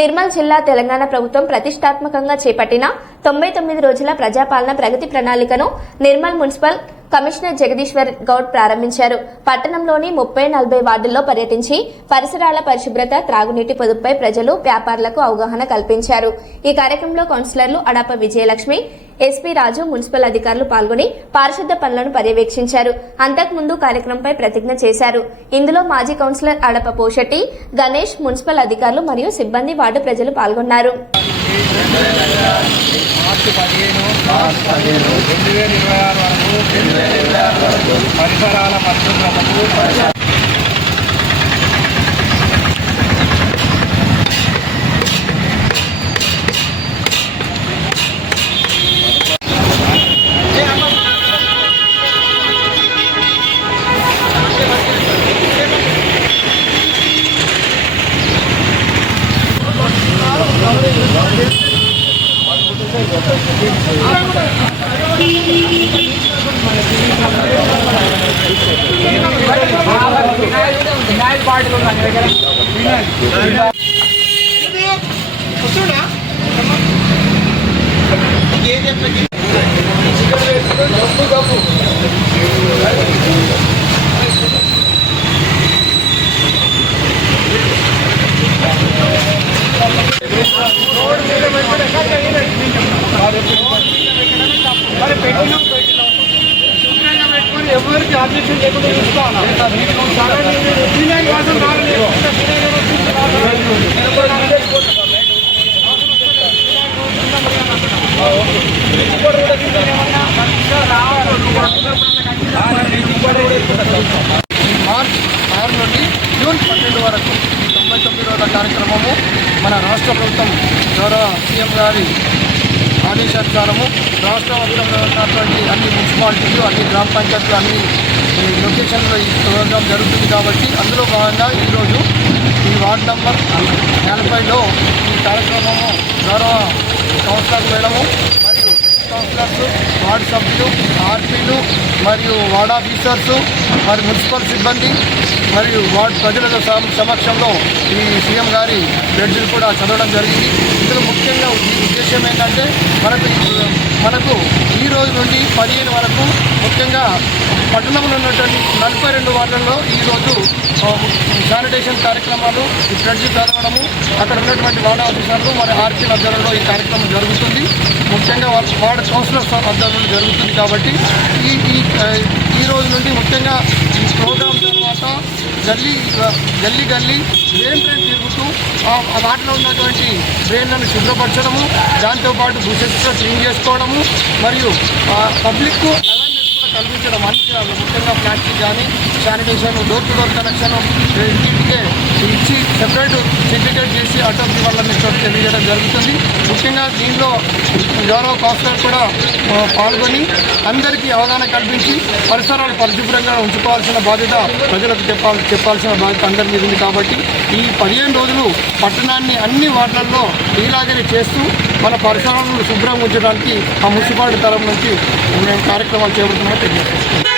నిర్మల్ జిల్లా తెలంగాణ ప్రభుత్వం ప్రతిష్టాత్మకంగా చేపట్టిన 99 రోజుల ప్రజాపాలన ప్రగతి ప్రణాళికను నిర్మల్ మున్సిపల్ కమిషనర్ జగదీశ్వర్ గౌడ్ ప్రారంభించారు. పట్టణంలోని 30-40 వార్డుల్లో పర్యటించి పరిసరాల పరిశుభ్రత, త్రాగునీటి పొదుపుపై ప్రజలు, వ్యాపారులకు అవగాహన కల్పించారు. ఈ కార్యక్రమంలో కౌన్సిలర్లు అడాప విజయలక్ష్మి, ఎస్పీ రాజు, మున్సిపల్ అధికారులు పాల్గొని పారిశుద్ధ పనులను పర్యవేక్షించారు. అంతకుముందు కార్యక్రమంపై ప్రతిజ్ఞ చేశారు. ఇందులో మాజీ కౌన్సిలర్ అడప పోషటి, గణేష్, మున్సిపల్ అధికారులు మరియు సిబ్బంది, వార్డు ప్రజలు పాల్గొన్నారు. మార్చి 15, 2026 వరకు పరిసరాల పరిశుభ్రతకు ఎవరికి ఆబ్జెక్షన్ లేకుండా చూసుకోవాలి. మార్చ్ 6 నుండి జూన్ 12 వరకు 99 రోజుల కార్యక్రమము మన రాష్ట్ర ప్రభుత్వం గౌరవ సీఎం గారి ఆదేశానుసారము రాష్ట్ర వ్యాప్తంగా ఉన్నటువంటి అన్ని మున్సిపాలిటీలు, అన్ని గ్రామ పంచాయతీలు, అన్ని లొకేషన్లో ఈ ప్రోగ్రాం జరుగుతుంది. కాబట్టి అందులో భాగంగా ఈరోజు ఈ వార్డు నంబర్ 40లో ఈ కార్యక్రమము గౌరవ కౌన్సిలర్ మేడము మరియు కౌన్సిలర్స్, వార్డు సభ్యులు, ఆర్పీలు మరియు వార్డ్ ఆఫీసర్స్ మరి మున్సిపల్ సిబ్బంది మరియు వార్డు ప్రజల సమక్షంలో ఈ సీఎం గారి బ్లెడ్జీలు కూడా చదవడం జరిగింది. ఇందులో ముఖ్యంగా ఉద్దేశం ఏంటంటే మనకు ఈ రోజు నుండి 15 వరకు ముఖ్యంగా పట్టణంలో ఉన్నటువంటి 42 వార్డుల్లో ఈరోజు శానిటేషన్ కార్యక్రమాలు, ఈ బ్లెడ్జీ చదవడము, అక్కడ ఉన్నటువంటి వార్డు ఆఫీసర్లు మరి ఆర్పీల ఆధ్వర్యంలో ఈ కార్యక్రమం జరుగుతుంది. ముఖ్యంగా వార్డు కౌన్సిలర్స్ ఆధ్వర్యంలో జరుగుతుంది. కాబట్టి ఈ రోజు నుండి ముఖ్యంగా ఈ ప్రోగ్రాం తర్వాత గల్లీ డ్రైన్ తిరుగుతూ వాటిలో ఉన్నటువంటి డ్రైన్లను శుభ్రపరచడము, దాంతోపాటు బుషెస్తో క్లీన్ చేసుకోవడము మరియు పబ్లిక్ అవేర్నెస్ కూడా కల్పించడం. అన్ని ముఖ్యంగా ప్లాస్టిక్ కానీ sanitation, door to door connection ఇచ్చి సెపరేట్ సర్టిఫికేట్ చేసి అటోపీ వాళ్ళని తెలియజేయడం జరుగుతుంది. ముఖ్యంగా దీనిలో గౌరవ కౌన్సిలర్ కూడా పాల్గొని అందరికీ అవగాహన కల్పించి పరిసరాలు పరిశుభ్రంగా ఉంచుకోవాల్సిన బాధ్యత ప్రజలకు చెప్పాల్సిన బాధ్యత అందరి మీద ఉంది. కాబట్టి ఈ 15 రోజులు పట్టణాన్ని అన్ని వార్డులలో ఇలాగనే చేస్తూ మన పరిసరాలను శుభ్రంగా ఉంచడానికి ఆ మున్సిపాలిటీ తరఫు నుంచి మేము కార్యక్రమాలు చేపడుతున్నామని తెలియజేస్తాం.